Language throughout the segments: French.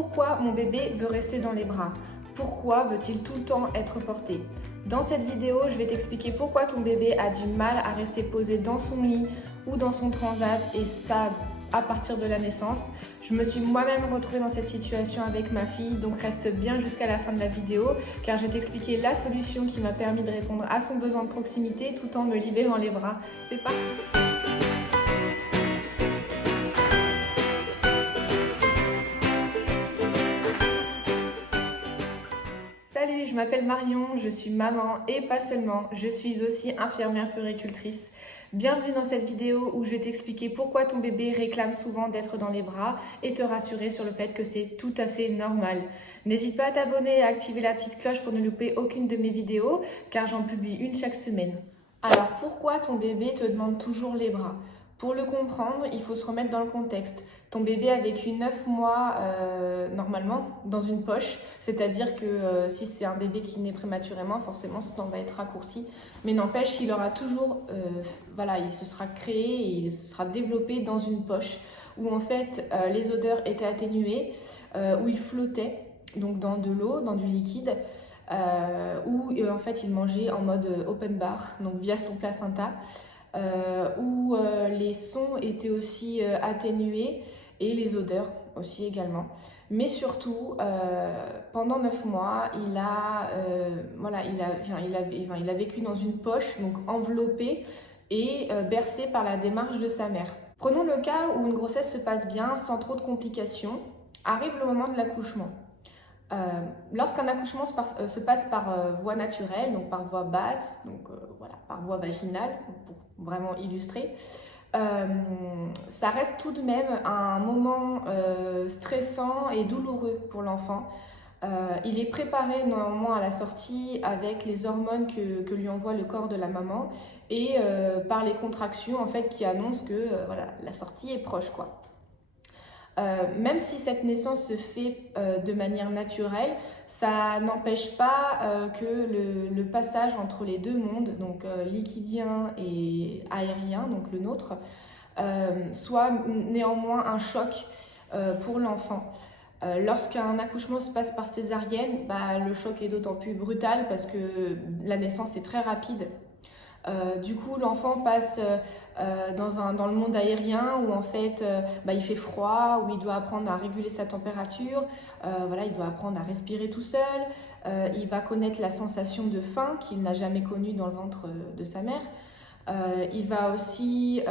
Pourquoi mon bébé veut rester dans les bras? Pourquoi veut-il tout le temps être porté? Dans cette vidéo, je vais t'expliquer pourquoi ton bébé a du mal à rester posé dans son lit ou dans son transat, et ça à partir de la naissance. Je me suis moi-même retrouvée dans cette situation avec ma fille, donc reste bien jusqu'à la fin de la vidéo car je vais t'expliquer la solution qui m'a permis de répondre à son besoin de proximité tout en me libérant les bras. C'est parti! Salut, je m'appelle Marion, je suis maman et pas seulement, je suis aussi infirmière puéricultrice. Bienvenue dans cette vidéo où je vais t'expliquer pourquoi ton bébé réclame souvent d'être dans les bras et te rassurer sur le fait que c'est tout à fait normal. N'hésite pas à t'abonner et à activer la petite cloche pour ne louper aucune de mes vidéos car j'en publie une chaque semaine. Alors pourquoi ton bébé te demande toujours les bras? Pour le comprendre, il faut se remettre dans le contexte. Ton bébé a vécu 9 mois normalement dans une poche, c'est-à-dire que si c'est un bébé qui naît prématurément, forcément ce temps va être raccourci. Mais n'empêche, il aura toujours, il se sera créé et il se sera développé dans une poche où en fait les odeurs étaient atténuées, où il flottait, donc dans de l'eau, dans du liquide. Où en fait il mangeait en mode open bar, donc via son placenta, où les sons étaient aussi atténués et les odeurs aussi également. Mais surtout, pendant 9 mois, il a vécu dans une poche, donc enveloppé et bercé par la démarche de sa mère. Prenons le cas où une grossesse se passe bien, sans trop de complications. Arrive le moment de l'accouchement. Lorsqu'un accouchement se passe par voie naturelle, donc par voie basse, donc par voie vaginale, pour vraiment illustrer, ça reste tout de même un moment stressant et douloureux pour l'enfant. Il est préparé normalement à la sortie avec les hormones que lui envoie le corps de la maman et par les contractions en fait qui annoncent que la sortie est proche, quoi. Même si cette naissance se fait de manière naturelle, ça n'empêche pas que le passage entre les deux mondes, donc liquidien et aérien, donc le nôtre, soit néanmoins un choc pour l'enfant. Lorsqu'un accouchement se passe par césarienne, le choc est d'autant plus brutal parce que la naissance est très rapide. Du coup, l'enfant passe dans le monde aérien où en fait il fait froid, où il doit apprendre à réguler sa température, il doit apprendre à respirer tout seul, il va connaître la sensation de faim qu'il n'a jamais connue dans le ventre de sa mère. Il va aussi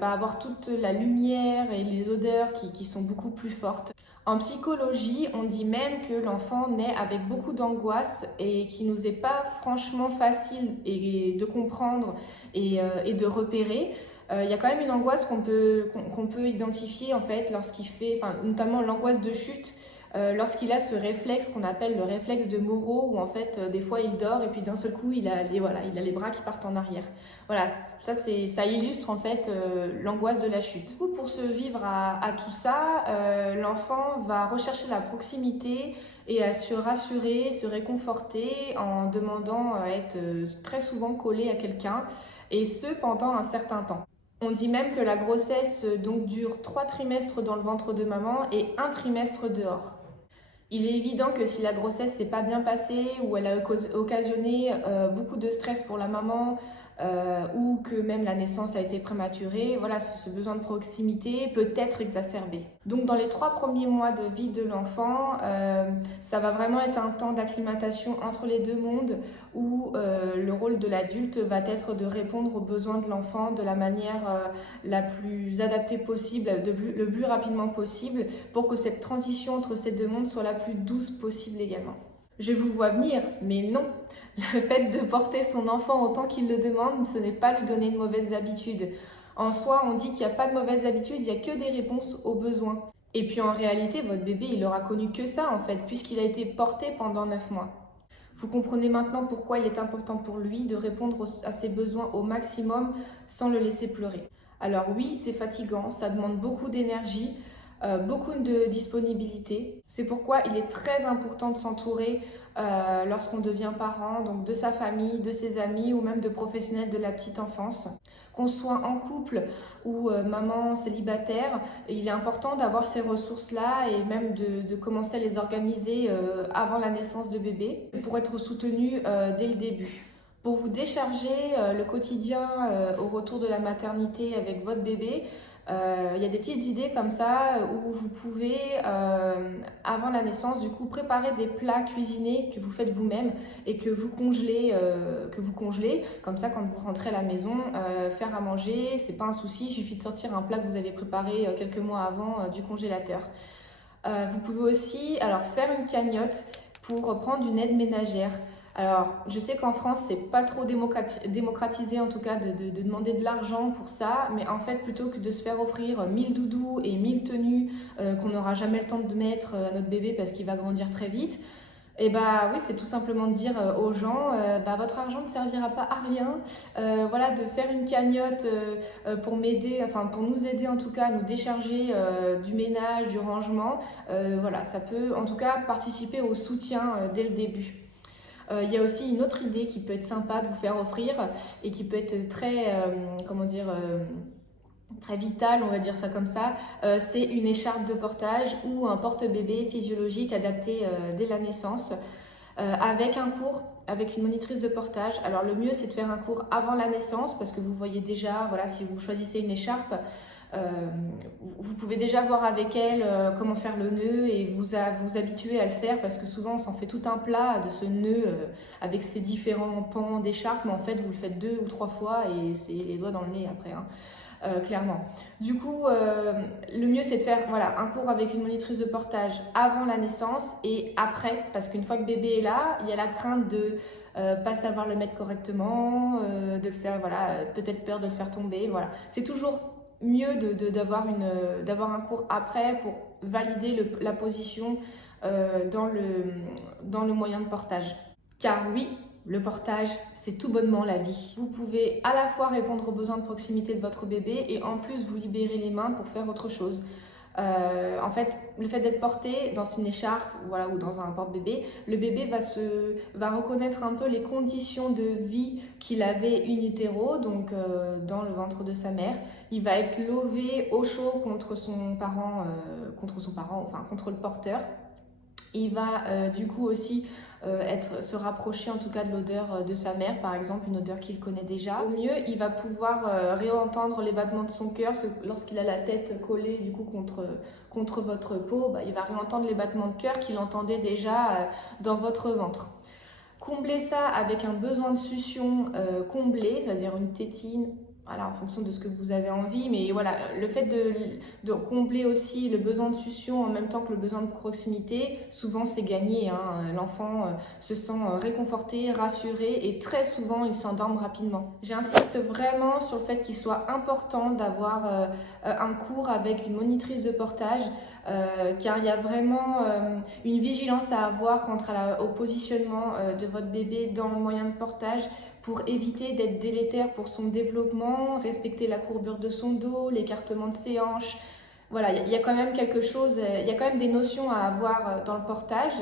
avoir toute la lumière et les odeurs qui sont beaucoup plus fortes. En psychologie, on dit même que l'enfant naît avec beaucoup d'angoisse et qu'il nous est pas franchement facile de comprendre et de repérer. Il y a quand même une angoisse qu'on peut identifier en fait lorsqu'il fait, notamment l'angoisse de chute. Lorsqu'il a ce réflexe qu'on appelle le réflexe de Moro, où en fait des fois il dort et puis d'un seul coup il a les bras qui partent en arrière. Voilà, ça illustre en fait l'angoisse de la chute. Pour se vivre à tout ça, l'enfant va rechercher la proximité et à se rassurer, se réconforter en demandant à être très souvent collé à quelqu'un, et ce pendant un certain temps. On dit même que la grossesse donc dure 3 trimestres dans le ventre de maman et 1 trimestre dehors. Il est évident que si la grossesse s'est pas bien passée ou elle a occasionné beaucoup de stress pour la maman ou que même la naissance a été prématurée, ce besoin de proximité peut être exacerbé. Donc dans les 3 premiers mois de vie de l'enfant, ça va vraiment être un temps d'acclimatation entre les deux mondes où le rôle de l'adulte va être de répondre aux besoins de l'enfant de la manière la plus adaptée possible, le plus rapidement possible, pour que cette transition entre ces deux mondes soit la plus douce possible également. Je vous vois venir, mais non. Le fait de porter son enfant autant qu'il le demande, ce n'est pas lui donner de mauvaises habitudes. En soi, on dit qu'il n'y a pas de mauvaises habitudes, il n'y a que des réponses aux besoins. Et puis en réalité, votre bébé, il aura connu que ça en fait, puisqu'il a été porté pendant 9 mois. Vous comprenez maintenant pourquoi il est important pour lui de répondre à ses besoins au maximum sans le laisser pleurer. Alors oui, c'est fatigant, ça demande beaucoup d'énergie, beaucoup de disponibilité. C'est pourquoi il est très important de s'entourer lorsqu'on devient parent, donc de sa famille, de ses amis ou même de professionnels de la petite enfance. Qu'on soit en couple ou maman célibataire, il est important d'avoir ces ressources-là et même de commencer à les organiser avant la naissance de bébé pour être soutenu dès le début. Pour vous décharger le quotidien au retour de la maternité avec votre bébé, il y a des petites idées comme ça où vous pouvez, avant la naissance, du coup, préparer des plats cuisinés que vous faites vous-même et que vous congelez. Comme ça, quand vous rentrez à la maison, faire à manger, c'est pas un souci. Il suffit de sortir un plat que vous avez préparé quelques mois avant du congélateur. Vous pouvez aussi faire une cagnotte pour prendre une aide ménagère. Alors, je sais qu'en France, c'est pas trop démocratisé en tout cas de demander de l'argent pour ça, mais en fait, plutôt que de se faire offrir 1000 doudous et 1000 tenues qu'on n'aura jamais le temps de mettre à notre bébé parce qu'il va grandir très vite, et bah oui, c'est tout simplement de dire aux gens, votre argent ne servira pas à rien. Voilà, de faire une cagnotte pour m'aider, pour nous aider en tout cas à nous décharger du ménage, du rangement. Voilà, ça peut en tout cas participer au soutien dès le début. Il y a aussi une autre idée qui peut être sympa de vous faire offrir et qui peut être très, très vitale, on va dire ça comme ça, c'est une écharpe de portage ou un porte-bébé physiologique adapté dès la naissance avec un cours, avec une monitrice de portage. Alors le mieux c'est de faire un cours avant la naissance parce que vous voyez déjà, voilà, si vous choisissez une écharpe, vous pouvez déjà voir avec elle comment faire le nœud et vous habituer à le faire parce que souvent on s'en fait tout un plat de ce nœud avec ses différents pans d'écharpe, mais en fait vous le faites 2 ou 3 fois et c'est les doigts dans le nez après, hein. Clairement. Du coup, le mieux c'est de faire un cours avec une monitrice de portage avant la naissance et après, parce qu'une fois que bébé est là, il y a la crainte de pas savoir le mettre correctement, de le faire, peut-être peur de le faire tomber, voilà. C'est toujours mieux d'avoir un cours après pour valider la position dans le moyen de portage. Car oui, le portage, c'est tout bonnement la vie. Vous pouvez à la fois répondre aux besoins de proximité de votre bébé et en plus vous libérer les mains pour faire autre chose. En fait, le fait d'être porté dans une écharpe ou dans un porte-bébé, le bébé va reconnaître un peu les conditions de vie qu'il avait in utero, donc dans le ventre de sa mère. Il va être lové au chaud contre le porteur. Il va du coup aussi se rapprocher en tout cas de l'odeur de sa mère, par exemple, une odeur qu'il connaît déjà. Au mieux, il va pouvoir réentendre les battements de son cœur lorsqu'il a la tête collée du coup contre votre peau. Il va réentendre les battements de cœur qu'il entendait déjà dans votre ventre. Combler ça avec un besoin de succion comblé, c'est-à-dire une tétine, en fonction de ce que vous avez envie, mais voilà, le fait de combler aussi le besoin de succion en même temps que le besoin de proximité, souvent c'est gagné, hein. L'enfant se sent réconforté, rassuré et très souvent il s'endorme rapidement. J'insiste vraiment sur le fait qu'il soit important d'avoir un cours avec une monitrice de portage, car il y a vraiment une vigilance à avoir quant au positionnement de votre bébé dans le moyen de portage pour éviter d'être délétère pour son développement, respecter la courbure de son dos, l'écartement de ses hanches. Voilà, il y a quand même quelque chose, il y a quand même des notions à avoir dans le portage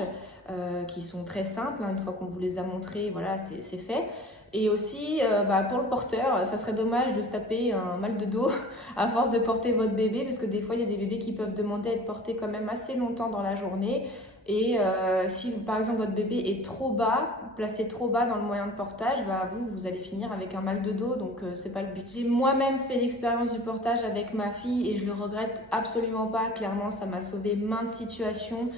qui sont très simples, hein. Une fois qu'on vous les a montrées, voilà, c'est fait. Et aussi, pour le porteur, ça serait dommage de se taper un mal de dos à force de porter votre bébé, parce que des fois, il y a des bébés qui peuvent demander à être portés quand même assez longtemps dans la journée. Et si par exemple votre bébé est trop bas, placé trop bas dans le moyen de portage, vous allez finir avec un mal de dos, donc c'est pas le but. J'ai moi-même fait l'expérience du portage avec ma fille et je le regrette absolument pas. Clairement, ça m'a sauvé maintes situations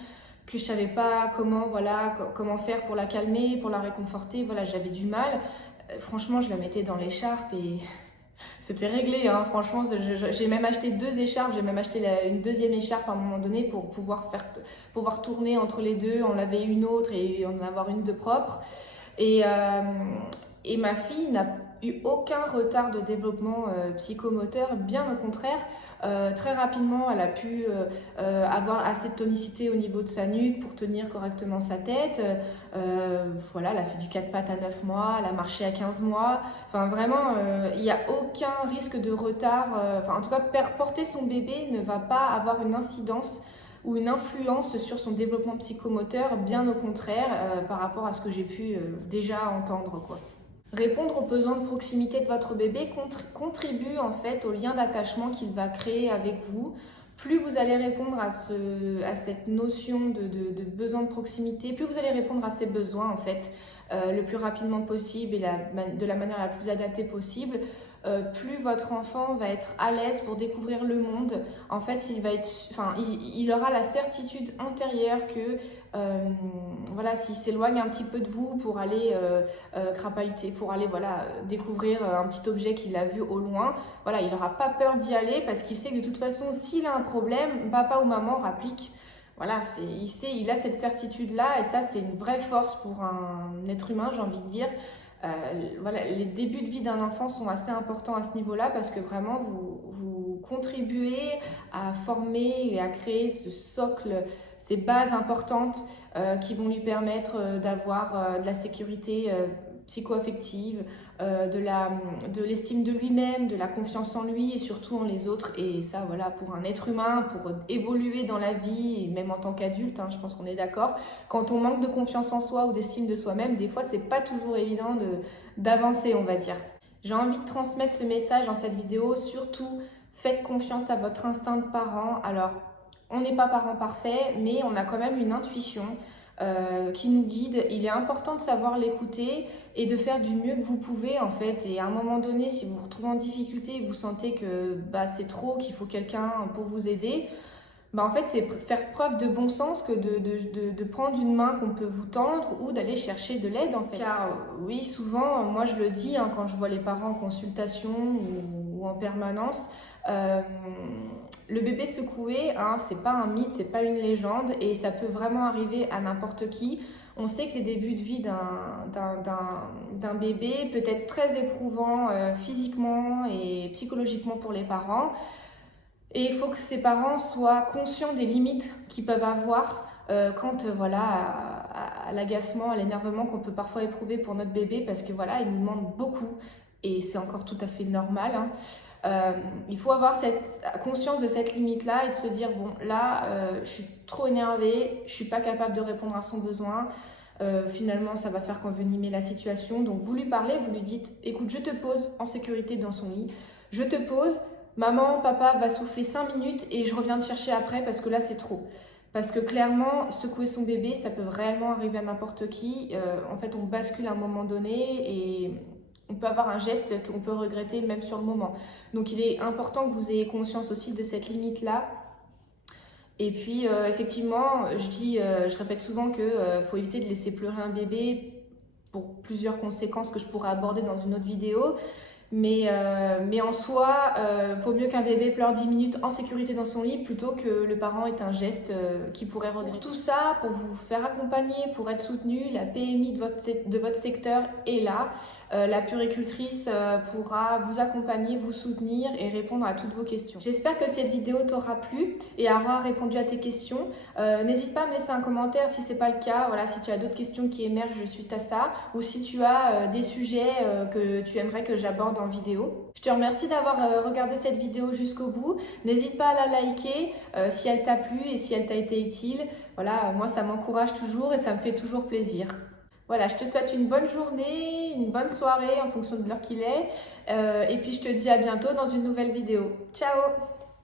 que je savais pas comment faire pour la calmer, pour la réconforter. Voilà, j'avais du mal. Franchement, je la mettais dans l'écharpe et c'était réglé, hein. Franchement, j'ai même acheté 2 écharpes, j'ai même acheté une deuxième écharpe à un moment donné pour pouvoir tourner entre les deux, en laver une autre et en avoir une de propre. Et ma fille n'a eu aucun retard de développement psychomoteur, bien au contraire. Très rapidement, elle a pu avoir assez de tonicité au niveau de sa nuque pour tenir correctement sa tête. Voilà, elle a fait du 4 pattes à 9 mois, elle a marché à 15 mois. Enfin, vraiment, il n'y a aucun risque de retard. Enfin, en tout cas, porter son bébé ne va pas avoir une incidence ou une influence sur son développement psychomoteur, bien au contraire, par rapport à ce que j'ai pu déjà entendre, quoi. Répondre aux besoins de proximité de votre bébé contribue en fait au lien d'attachement qu'il va créer avec vous. Plus vous allez répondre à cette notion de besoin de proximité, plus vous allez répondre à ces besoins en fait le plus rapidement possible et de la manière la plus adaptée possible, plus votre enfant va être à l'aise pour découvrir le monde. En fait, il aura la certitude intérieure que voilà, s'il s'éloigne un petit peu de vous pour aller crapahuter, pour aller découvrir un petit objet qu'il a vu au loin, voilà, il n'aura pas peur d'y aller parce qu'il sait que de toute façon, s'il a un problème, papa ou maman rapplique. Voilà, il a cette certitude-là et ça, c'est une vraie force pour un être humain, j'ai envie de dire. Voilà, les débuts de vie d'un enfant sont assez importants à ce niveau-là parce que vraiment vous contribuez à former et à créer ce socle, ces bases importantes qui vont lui permettre d'avoir de la sécurité psycho-affective, de l'estime de lui-même, de la confiance en lui et surtout en les autres. Et ça, voilà, pour un être humain, pour évoluer dans la vie et même en tant qu'adulte, je pense qu'on est d'accord, quand on manque de confiance en soi ou d'estime de soi-même, des fois, c'est pas toujours évident d'avancer, on va dire. J'ai envie de transmettre ce message dans cette vidéo, surtout faites confiance à votre instinct de parent. Alors, on n'est pas parents parfaits, mais on a quand même une intuition qui nous guide. Il est important de savoir l'écouter et de faire du mieux que vous pouvez en fait. Et à un moment donné, si vous vous retrouvez en difficulté et vous sentez que c'est trop, qu'il faut quelqu'un pour vous aider, en fait, c'est faire preuve de bon sens que de prendre une main qu'on peut vous tendre ou d'aller chercher de l'aide en fait. Car oui, souvent, moi je le dis quand je vois les parents en consultation ou en permanence, le bébé secoué, c'est pas un mythe, c'est pas une légende et ça peut vraiment arriver à n'importe qui. On sait que les débuts de vie d'un bébé peut être très éprouvant physiquement et psychologiquement pour les parents. Et il faut que ces parents soient conscients des limites qu'ils peuvent avoir quant à l'agacement, à l'énervement qu'on peut parfois éprouver pour notre bébé parce que voilà, il nous demande beaucoup et c'est encore tout à fait normal. Il faut avoir cette conscience de cette limite-là et de se dire bon là, je suis trop énervée, je suis pas capable de répondre à son besoin. Finalement, ça va faire qu'envenimer la situation. Donc vous lui parlez, vous lui dites écoute, je te pose en sécurité dans son lit, je te pose. Maman, papa va souffler 5 minutes et je reviens te chercher après parce que là c'est trop. Parce que clairement, secouer son bébé, ça peut réellement arriver à n'importe qui. En fait, on bascule à un moment donné et on peut avoir un geste qu'on peut regretter même sur le moment. Donc il est important que vous ayez conscience aussi de cette limite-là. Et puis effectivement, je répète souvent qu'il faut éviter de laisser pleurer un bébé pour plusieurs conséquences que je pourrais aborder dans une autre vidéo. Mais en soi, vaut mieux qu'un bébé pleure 10 minutes en sécurité dans son lit plutôt que le parent ait un geste qui pourrait regretter. Pour tout ça, pour vous faire accompagner, pour être soutenu, la PMI de votre secteur est là. La puéricultrice pourra vous accompagner, vous soutenir et répondre à toutes vos questions. J'espère que cette vidéo t'aura plu et aura répondu à tes questions. N'hésite pas à me laisser un commentaire si ce n'est pas le cas. Voilà, si tu as d'autres questions qui émergent suite à ça ou si tu as des sujets que tu aimerais que j'aborde en vidéo. Je te remercie d'avoir regardé cette vidéo jusqu'au bout. N'hésite pas à la liker si elle t'a plu et si elle t'a été utile. Voilà, moi ça m'encourage toujours et ça me fait toujours plaisir. Voilà, je te souhaite une bonne journée, une bonne soirée en fonction de l'heure qu'il est. Et puis je te dis à bientôt dans une nouvelle vidéo. Ciao!